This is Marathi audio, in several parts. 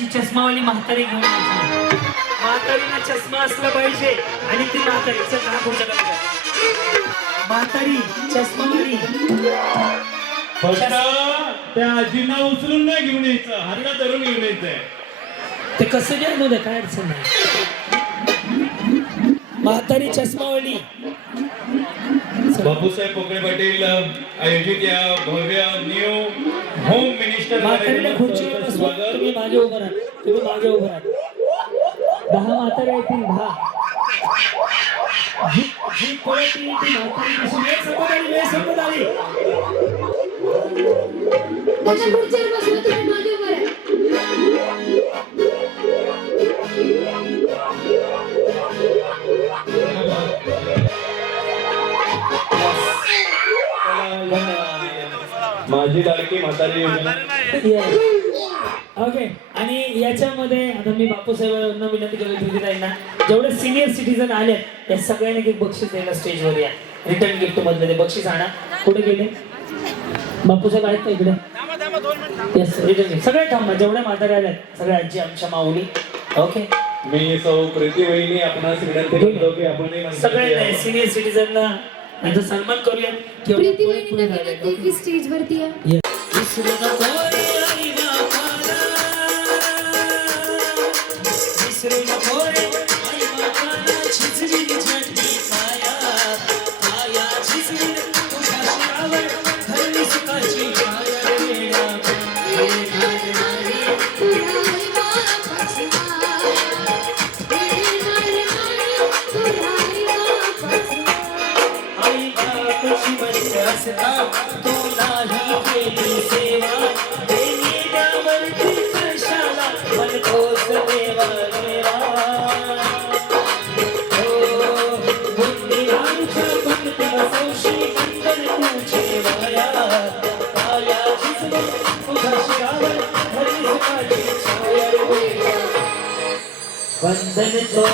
यायची चष्मावाली म्हातारी घेऊन यायची. म्हातारीला चष्मा असला पाहिजे आणि ती म्हातारीचं नाव पुढच्या म्हातारी चष्मावाली. फक्त त्या आजींना उचलून नाही घेऊन यायचं, हातला धरून घेऊन यायचंय. ते कसं घ्या नव्हतं, काय अडचण नाही. म्हातारी चष्मावाली. बापूसाहेब पोकळे पाटील आयोजित या भव्य न्यू होम मिनिस्टर म्हातारीला खुर्चीवर बसवा. तुम्ही मागे उभं राहा, तुम्ही मागे उभं राहा. 10 म्हातारे येतील, 10. जी पळत येईल ती म्हातारी कशी वेळ संपत आली, वेळ संपत आली. त्यांना खुर्चीवर बसवा, तुम्ही मागे उभं राहा. माझी लाडकी म्हातारी योजना. ओके. आणि याच्यामध्ये आता मी बापूसाहेबांना विनंती करतो ताईंना, जेवढे सिनियर सिटीजन आले या सगळ्यांनी एक बक्षीस द्यायला स्टेजवर या. रिटर्न गिफ्ट मधले ते बक्षीस आणा. कुठे गेले बापूसाहेब? आहेत का इकडे? Yes, return gift. सगळे थांबा, जेवढ्या म्हातारे आल्या सगळ्या आजी आमच्या माऊली. ओके. मी सौ प्रीती वहिनी आपणास विनंती करतो की आपण सगळे सिनियर सिटीजनना यांचा सन्मान करूया. प्रीती वहिनींना विनंती की स्टेज वरती या. विसरू नको रे आई बापाला, विसरू नको रे आई बापाला, झिजली झटली पाया, पाया झिजली तुझ्या शिरावर, धरली सुखाची छाया वेडा. आई बापाची मस्ती असता तू नाही केली सेवा, देण्यावरती कशाला मनतोस देवा देवा. हो बुद्धिरांच्या पंक्ती बसवशी अंतर तुझे वाया, पाया झिजली तुझ्या शिरावर, धरली सुखाची छाया वेडा. वंदन तो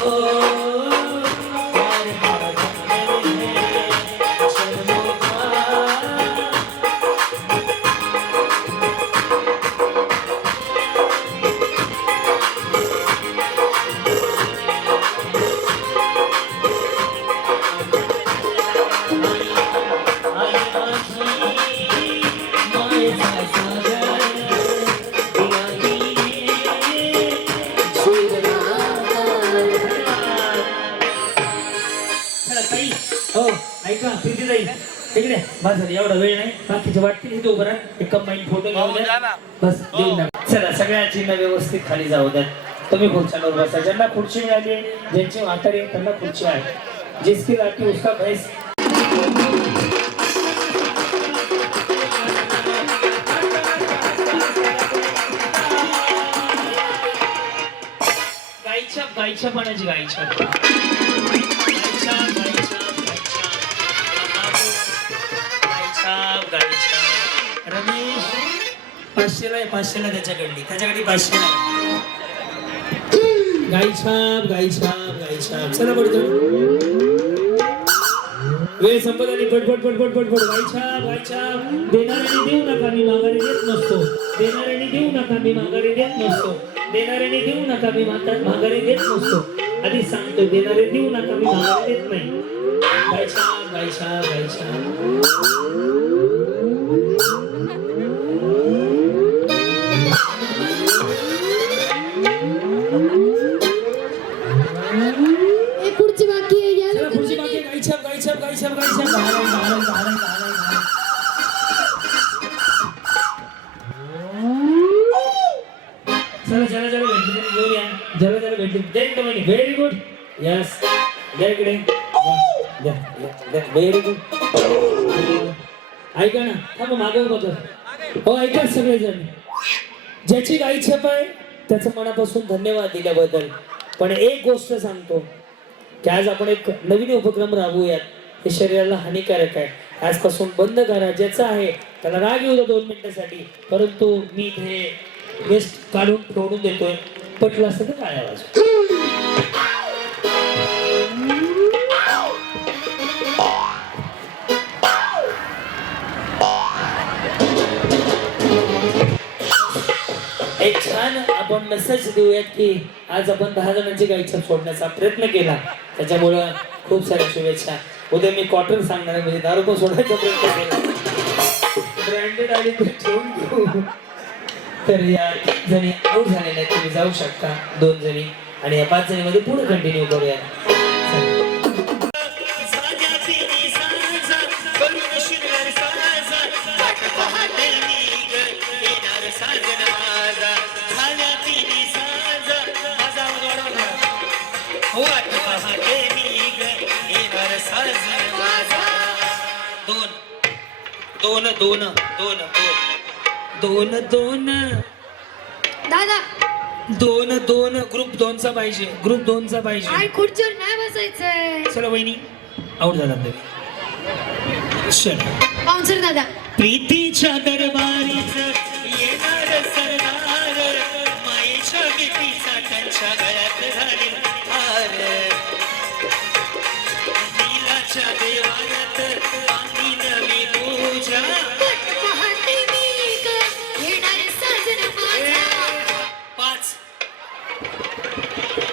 तिकडे बस एवढा वेळ नाही. बाकीचे वाटतील इथे उभं राहा, एक कंबाईन फोटो घेऊन द्या. बस देऊन टाका. चला सगळ्यांची व्यवस्थित खाली जाऊ द्या. तुम्ही खुर्च्यांवर बसा. ज्यांना खुर्ची मिळाली, ज्यांची म्हातारी आहे त्यांना खुर्ची आहे. जिसकी लाठी उसका भैंस. गायच्या गायच्या पाण्याची गायच्या रमेश 500ला आहे, 500ला त्याच्याकडली 500 आहे. गायछाप गायछाप गायछाप. चला पडतो, वेळ संपत आली. पटपट पटपट पटपट. गायछाप गायछाप. देणाऱ्याने देऊ नका, मी माघारी देत नसतो. देणाऱ्याने देऊ नका, मी माघारी देत नसतो. देणाऱ्याने देऊ नका, मी माघारी देत नसतो. आधी सांगतो, देणारे देऊ नका, मी माघारी देत नाही. गायछाप गायछाप गायछाप. खुर्ची बाकी आहे या. चला खुर्ची बाकी. गायछाप गायछाप गायछाप गायछाप. घालाय घालाय घालाय घालाय. चला जरा जरा भेटली घेऊन या. जरा जरा भेटली. Very good. यस, द्या इकडे. Very good. ऐका ना, थांब मागे बघ. हो ऐका सगळेजण, ज्याची गायछाप आहे त्याचं मनापासून धन्यवाद दिल्याबद्दल. पण एक गोष्ट सांगतो की आज आपण एक नवीन उपक्रम राबवूयात. हे शरीराला हानिकारक आहे, आजपासून बंद करा. ज्याचा आहे त्याला राग येऊ द्या 2 मिनिटासाठी, परंतु मी इथे वेस्ट काढून तोडून देतोय. पटलं असतं तर काय आवाज. एक छान आपण आपण मेसेज देऊयात की आज आपण 10 जणांची गाई छाप सोडण्याचा प्रयत्न केला, त्याच्यामुळं खूप साऱ्या शुभेच्छा. उद्या मी क्वार्टर सांगणार आहे, म्हणजे दारू पण सोडायचा प्रयत्न केला. ब्रँडेड आणि ते ठेवून घेऊ. तर या जणी आऊट झालेल्या आहेत, तुम्ही जाऊ शकता 2 जणी, आणि या 5 जणीमध्ये पुढे कंटिन्यू करूया. दोन दोन दोन दोन दोन दादा दोन दोन ग्रुप 2चा पाहिजे, ग्रुप 2चा पाहिजे. काय खुर्चीवर नाही बसायचंय. चला वहिनी आऊट झाला तरी. चला बाउन्सर दादा. प्रीतीच्या दरबारीच येणार सरदार, मायेच्या बेटीचा त्यांच्या गळ्यात घालील हार, नीलाच्या देवाऱ्यात आम्ही नवी पूजा. पाहते मी ग, येणार साजन माझा. पाच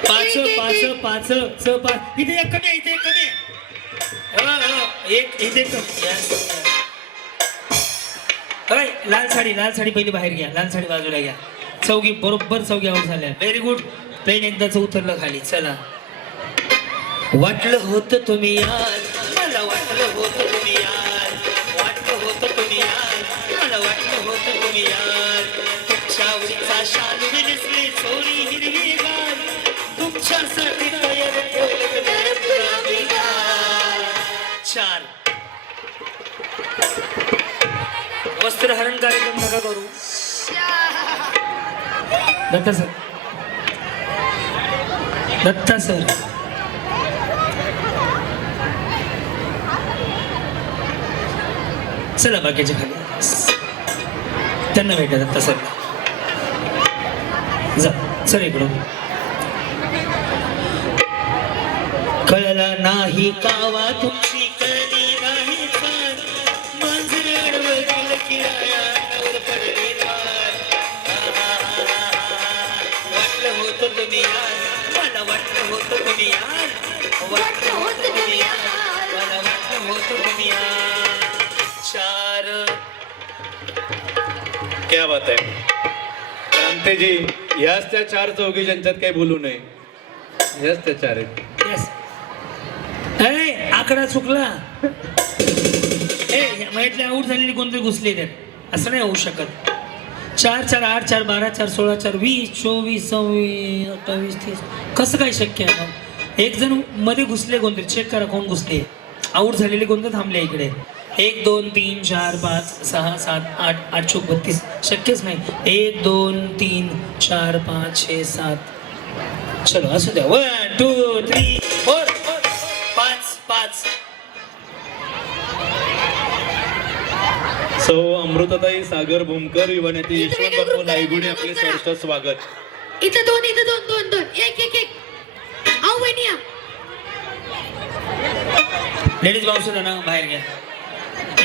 पाच पाच पाच च पाच. इथे एक कमी आहे, इथे एक कमी आहे. एक इथे कमी. अय, लाल साडी पहिली बाहेर घ्या, लाल साडी बाजूला घ्या. चौघी बरोबर, चौघी आऊट झाल्या. Very good. प्लेन एकदाच उतरलं खाली. चला. वाटलं होतं तुम्ही यार, मला वाटलं होतं तुम्ही यार, वाटलं होतं तुम्ही यार, मला वाटलं होतं तुम्ही यार. तुमच्या आवडीचा शालू नेसले चोरी हिरवी गार, तुमच्यासाठी तयार ठेवलं गुलाबी गार. 4 वस्त्रहरण कार्यक्रम नका करू. Datta sir, Datta sir. चला बाकीच्या खाली त्यांना भेटा. दत्ता सर जा. सर इकडून. कळलं नाही कावा तुमची, कळली नाही फार, मांजरांवरील किरायावर पडली धार. वाटलं होतं तुम्ही यार, मला वाटलं होतं तुम्ही यार, वाटलं होतं तुम्ही यार, मला वाटलं होतं तुम्ही यार. 4 क्या बात आहे क्रांतीजी. ह्याच त्या 4 चौघी ज्यांच्यात काही बोलू नये, ह्याच त्या 4 आहेत. येस. अरे आकडा चुकला. म्हटलं आऊट झालेली कोणतरी घुसले त्यात, असं नाही होऊ शकत. 4 4 8 4 12 4 16 4 20 24 26 28 30. कसं काय शक्य आहे मग? एक जण मध्ये घुसले कोणतरी, चेक करा कोण घुसले. आऊट झालेले कोणते थांबले इकडे. 1 2 3 4 5 6 7 8 8 चौक 32. शक्यच नाही. 1 2 3 4 5 6 7. चलो असू द्या. 1 2 3 4 5 5. सौ अमृताताई सागर भूमकर, युवनेते यशवंत बापू नायगुडे, आपले सहर्ष स्वागत. इथं 2 इथं 2 2 2 1 1 1. आओ वहिनी या. लेडीज बाउन्सर ना बाहेर घ्या.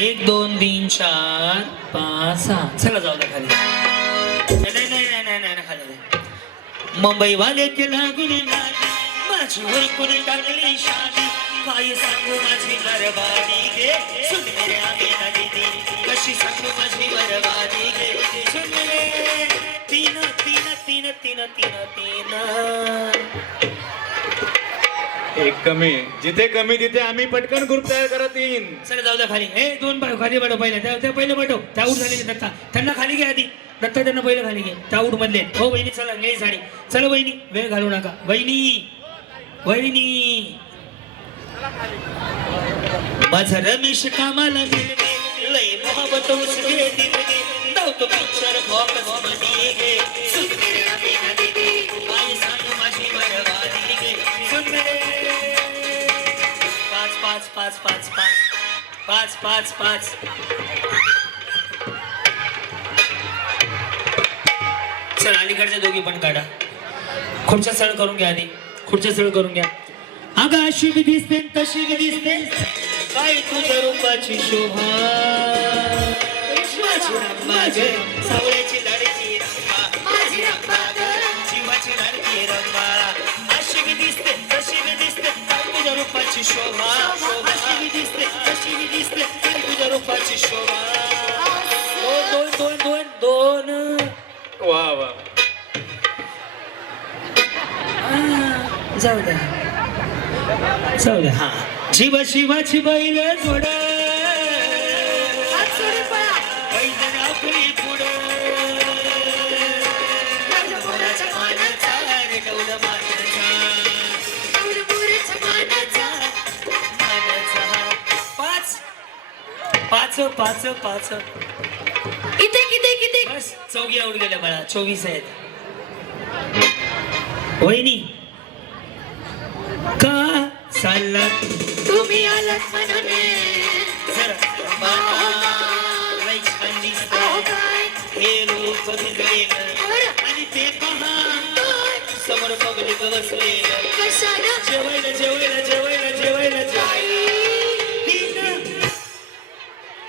1 2 3 4 5 6. चला जाऊ द्या खाली. नाही नाही नाही नाही नाही खाली. मुंबई वाले के लागून नाली, माझीवर कोणी टाकली शाली, काय सांगू माझी बरबादी गे, सुन मेरे आमीना दीदी, कशी सांगू माझी बरबादी गे, सुन मेरे. 3 3 3 3 3 3. एक कमी, जिथे कमी तिथे आम्ही पटकन ग्रुप तयार करा. 3. चला जाऊ द्या खाली. 2 खाली पाठव पहिले. त्या पहिले पाठव. त्या आऊट झालेले दत्ता, त्यांना खाली घ्या आधी. दत्ता त्यांना पहिलं खाली घे. त्या आऊट मधले. हो वहिनी चला, निळी साडी. चला वहिनी, वेळ घालू नका. वहिनी वहिनी. माझा रमेश कामाला मिळणे, लय मोहब्बत उसके दिलने, धावतो पिक्चर बॉक्स मध्ये गे, सुन मेरे आमीना दीदी, काय सांगू माझी बरबादी गे, सुन मेरे. 5 5 5 5 5 5 5. चल अलीकडच्या दोघी पण काढा. खुर्च्या सरळ करून घ्या आधी. खुर्च्या सरळ करून घ्या. अगं अशी बी दिसते तशी बी दिसते, काय तुझ्या रूपाची शोभा, माझी रंबा ग, सावळ्याची लाडकी रंबा, माझी रंबा ग. रूपाची शोभा अशी मी दिसते कशी मी दिसते तरी तुझ्या रूपाची शोभा दोन दोन दोन दोन दोन वा वा जाऊ द्या जाऊ द्या हा शिव शिवाची बैल जोड हात सोडून पळा. बैल आपली पुढं गौरवपुराच्या मानाचा, रे गौड मानाचा गौरवपुराच्या मानाचा. पाच पाच पाच पाच इथे किती किती बस चौघी आवड गेल्या मला 24 आहेत वहिनी का चाललात तुम्ही आलात म्हणून जरा लई छान दिसतंय. अहो काय हे रूप भिजलेलं बरं. आणि ते पहा काय? समोर पब्लिक बसलेलं कशाला जेवायला जेवायला जेवायला जेवायला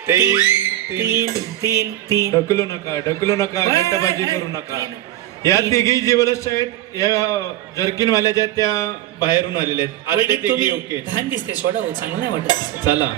तीन तीन तीन तीन ढकलू नका घंटाबाजी करू नका या तिघी जीवलश आहेत या जर्किन वाल्याच्या त्या बाहेरून आलेल्या आहेत आज ते वहिनी, तिघी तुम्ही ओके घाण दिसते सोडा हो चांगलं नाही वाटत चला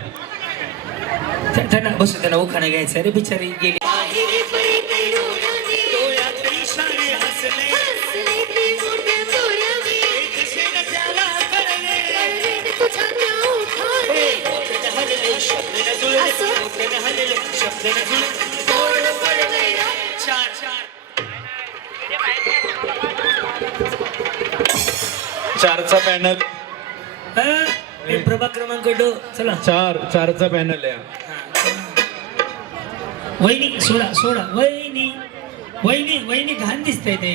त्यांना बसू त्यांना उखाणा घ्यायचा रे बिचारी गेली बाहेर परी तरुणाने डोळ्यात इशारे हसले हसले ती मोठ्या डोळ्याने. कशाला त्याला कळले कळले तुझ्या त्या ओठाने. ओठाने हलले शब्द न जुळले असं? ओठाने हलले शब्द न जुळले तोंड पडलंय ना. चार चार चारचा पॅनल प्रभाग क्रमांक चला चारचा पॅनल आहे वहिनी सोडा सोडा वहिनी वहिनी वहिनी घाण दिसतंय ते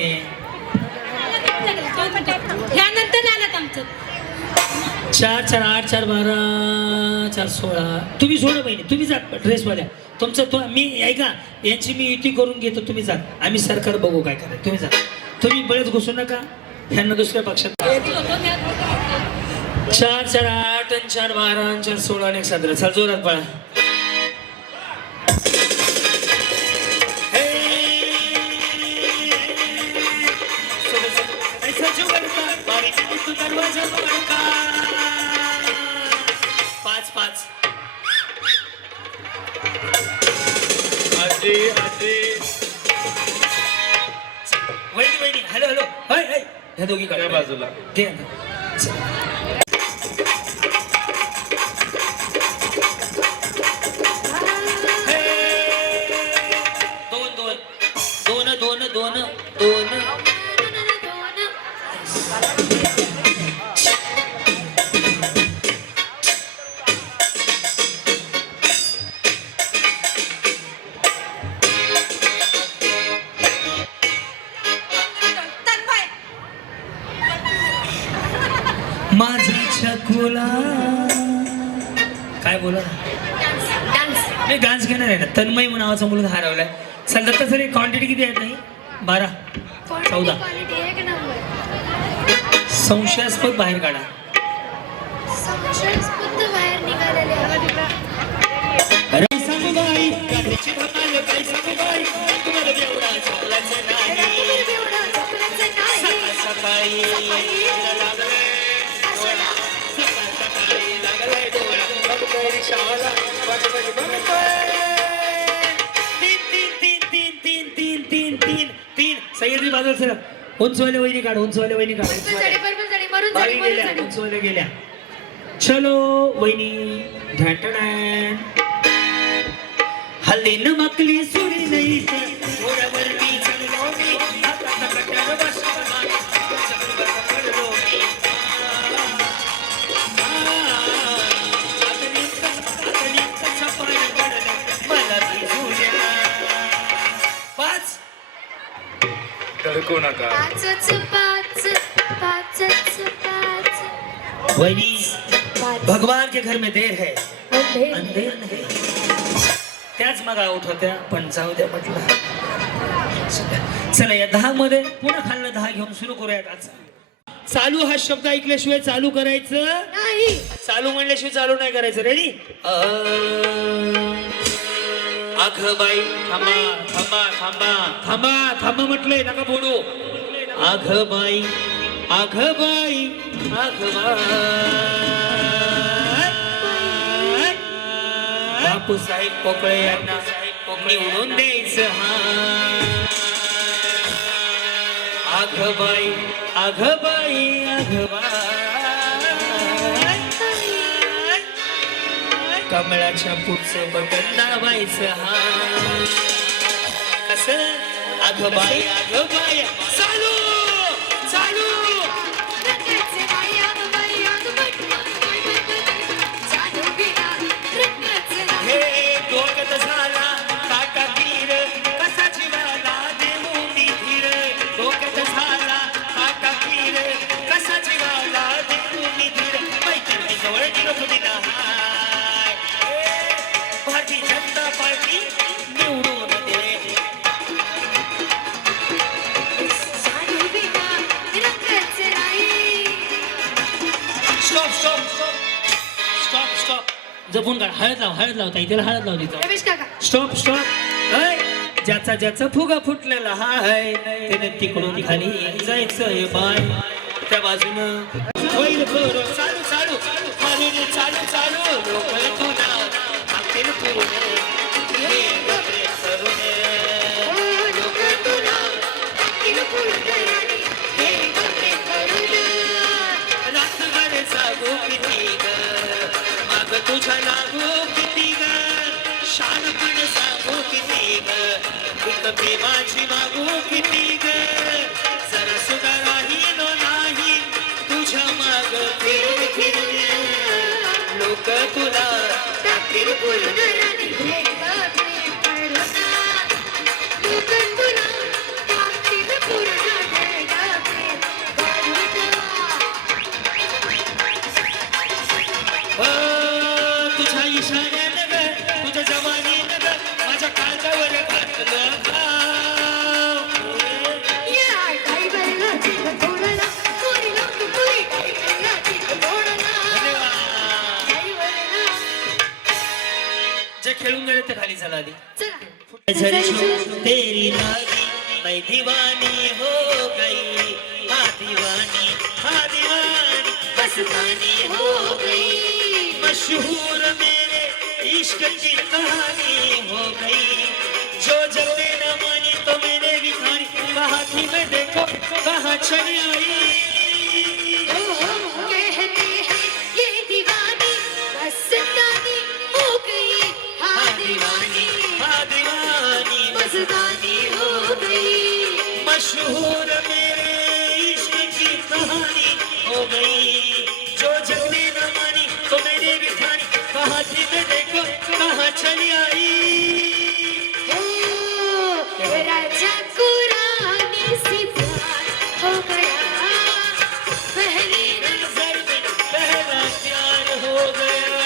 यानंतर आलात आमचं. 4 4 8 4 12 4 16 तुम्ही सोडा बहिणी तुम्ही जा ड्रेसवाल्या तुमचं मी ऐका यांची मी युती करून घेतो तुम्ही जा आम्ही सरकार बघू काय करायचं तुम्ही जा तुम्ही बळच घुसू नका ह्यांना दुसऱ्या पक्षात 4 4 8 आणि 4 12 आणि 4 16 आणि 1 17 चल जोरात पळा ऐसा जो करता बारी तू दरवाजा पकडता 5 5 आजी आजी वहिनी वहिनी हॅलो हॅलो हाय हाय ह्या दोघी त्या कडे बाजूला घे दोन दोन दोन दोन दोन माझा छकुला काय बोला डान्स मी डान्स घेणार आहे ना तन्मय नावाचा मुलगा हरवलाय चल दत्ता सर क्वांटिटी किती आहेत नाही 12 14 क्वालिटी एक नंबर. संशयास्पद बाहेर काढा संशयास्पद बाहेर निघालेले अरे सांगू बाई गाडीची धमाल काय सांगू बाई तुम्हाला एवढा चालायचं नाही एवढा झोपल्याचं नाही. सकाळी तिला लागलंय डोळा. सकाळी लागलंय डोळा. बघतोय रिक्षावाला वाटोपाठी बघतोय. तीन सह्याद्री बाजूला सरक उंचवाले वहिनी काढ उंचवाले वहिनी काढ पर्पल साडी, पर्पल साडी, मरून बाई साडी, मरून गेल्या साडी. उंचवाले गेल्या चलो वहिनी ढाटण हल्ली न मकली सुरी नाही घोड्यावर मी चढलो मी हाताचा कट्यार बसला चढलो पडलो मी आता छपाई पडलं मला भिजू द्या 5 धडकू नका पाचच पाच पाचच पाच. वहिनी पाच. भगवान के घर में देर है अंधेर. अंधेर नाही त्याच मग आउट होत्या पण जाऊ द्या म्हटलं चला या 10 मध्ये पुन्हा खाल्लं 10 घेऊन सुरू करूयात आज चालू हा शब्द ऐकल्याशिवाय चालू करायचं नाही. चालू म्हणल्याशिवाय चालू नाही करायचं रेडी अग बाई थांबा थांबा थांबा थांबा थांबा म्हटलंय नका बोलू अग बाई अग बाई अग बाई बापू साहेब पोकळे यांना निवडून द्यायचं आघबाई आघबाई आघबाई कमळाच्या पुढचं बटन दाबायचं कसं आघबाई आघबाई चालू चालू हे डोक्यात झाला काका पीर कसा जीवाला देऊ मी धीर डोक्यात झाला काका पीर कसा जीवाला देऊ मी धीर माहिती जवळ निरोप दिला भारतीय जनता पार्टी निवडून they stop stop stop stop जपून काढ हळद लावता इथे हळद लावली रमेश काका स्टॉप स्टॉप ज्याचा ज्याचा फुगा फुटलेला हाय त्याने तिकडून खाली जायचं बाय त्या बाजूनं होईल बरं चालू चालू चालू चालू चालू लोक तुला हातील पुरून हे गप्रे करून लोक तुला हातील पुरून हे गप्रे करून रातभर जागो किती ग माग तुझ्या लागो किती ग शानपण सांगू किती ग प्रेमाची मागू किती ग जरा सुद्धा राहिलो नाही तुझ्या माग फिरून फिरून लोक तुला टाकीर बोलून तुझ्या इशाऱ्यानं ग तुझ्या जवानीनं ग माझ्या काळजावर घातलं जे खेळून गेले ते खाली झाला आधी तेरी नागी मैं दीवानी हो गई हाँ दीवानी मस्तानी हो गई मशहूर मेरे इश्क की कहानी हो गई जो जलने न मानी तो मैंने भिखारी कहा थी मैं देखो कहाँ चली आई कहते हैं ये दीवानी मस्तानी हो गई हाँ दीवानी मस्तानी हो गई मशहूर मेरे इश्क की कहानी हो गई जो जलने न मानी तो मैंने भिखारी कहा थी मैं देखो कहाँ चली आई राजा को रानी से प्यार हो गया पहली नजर में पहला प्यार हो गया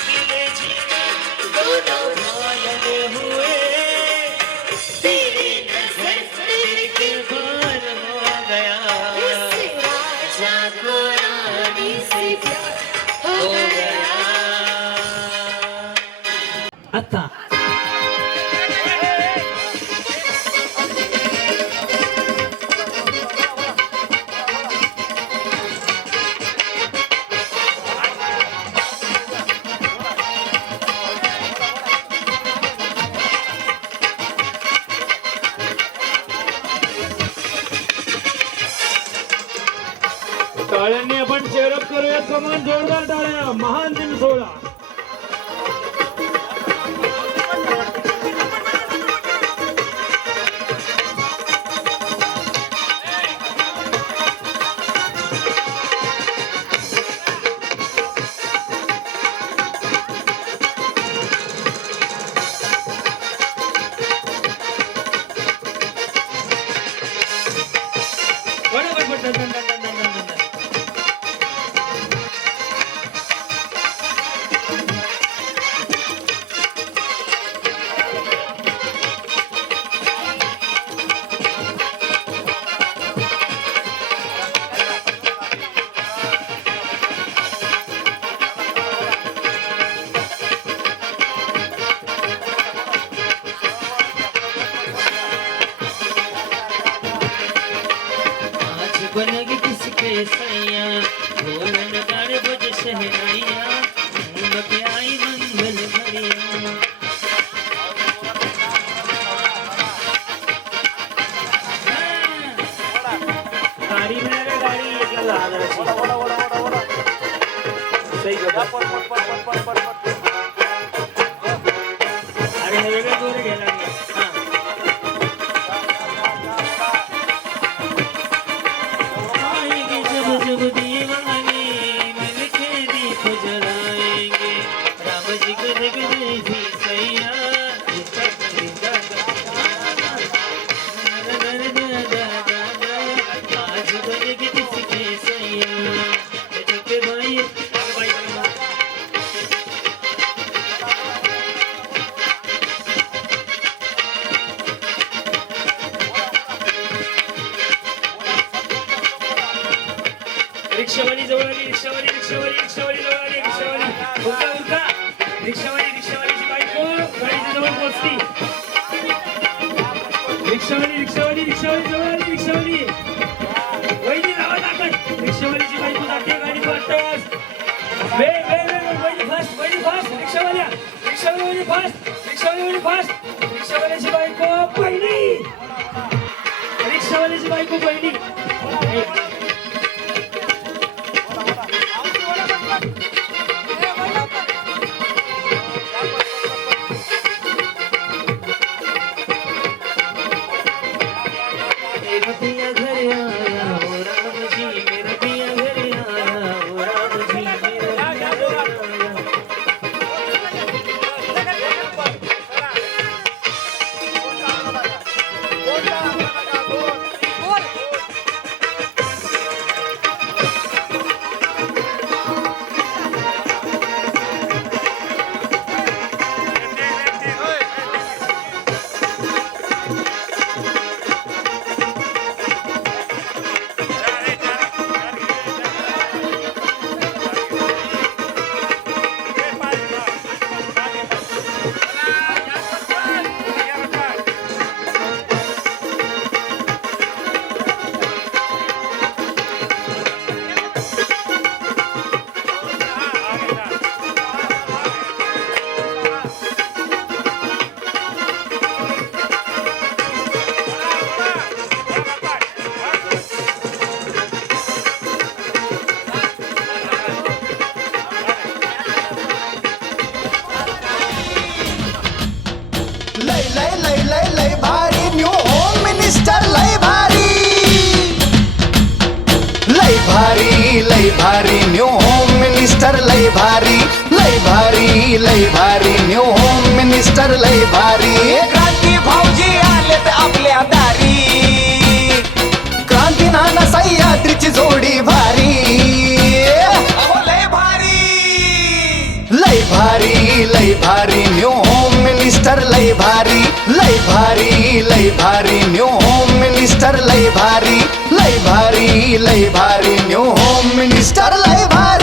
दिले जीवन दोनों घायल हुए तेरी नजर से किरदार हो गया राजा को रानी से प्यार हो गया आता टाळ्यांनी आपण चेअरअप करूया समान जोरदार टाळ्या महान दिन सोहळा बनगी किसके सैया ढोल नगाड़े बज शहनाइया घूम के आई मंगल भरी अरे हे वेगळे जोरे घ्यायला लागले. हा. आएंगे जब जब दीवाने मिल के दीप जलाएंगे राम जी को देख जैसी सैया आज बनेगी किसकी सैया झुके भाई रिक्षावाली जवळ आली रिक्षावाली जवळ आली उरका रिक्षावालीची बायको गाडीच्या जवळ पोहोचली रिक्षावाली जवळ आली रिक्षावाली वहिनी लावा ताकद रिक्षावालीची बायको जाते गाडी वाटतास वहिनी फास्ट रिक्षावाली फास्ट रिक्षावाल्याची बायको पहिली मेरा पिया घर आया ओ राम जी मेरा पिया घर आया ओ राम जी मेरा पिया घर आया लय भारी न्यू होम मिनिस्टर लय भारी न्यू होम मिनिस्टर लय भारी न्यू होम मिनिस्टर लय भारी क्रांती भाऊजी आलेत आपल्या दारी क्रांती नाना सह्याद्रीची जोडी भारी लय भारी न्यू होम मिनिस्टर लय भारी न्यू होम मिनिस्टर लय भारी न्यू होम मिनिस्टर लय भारी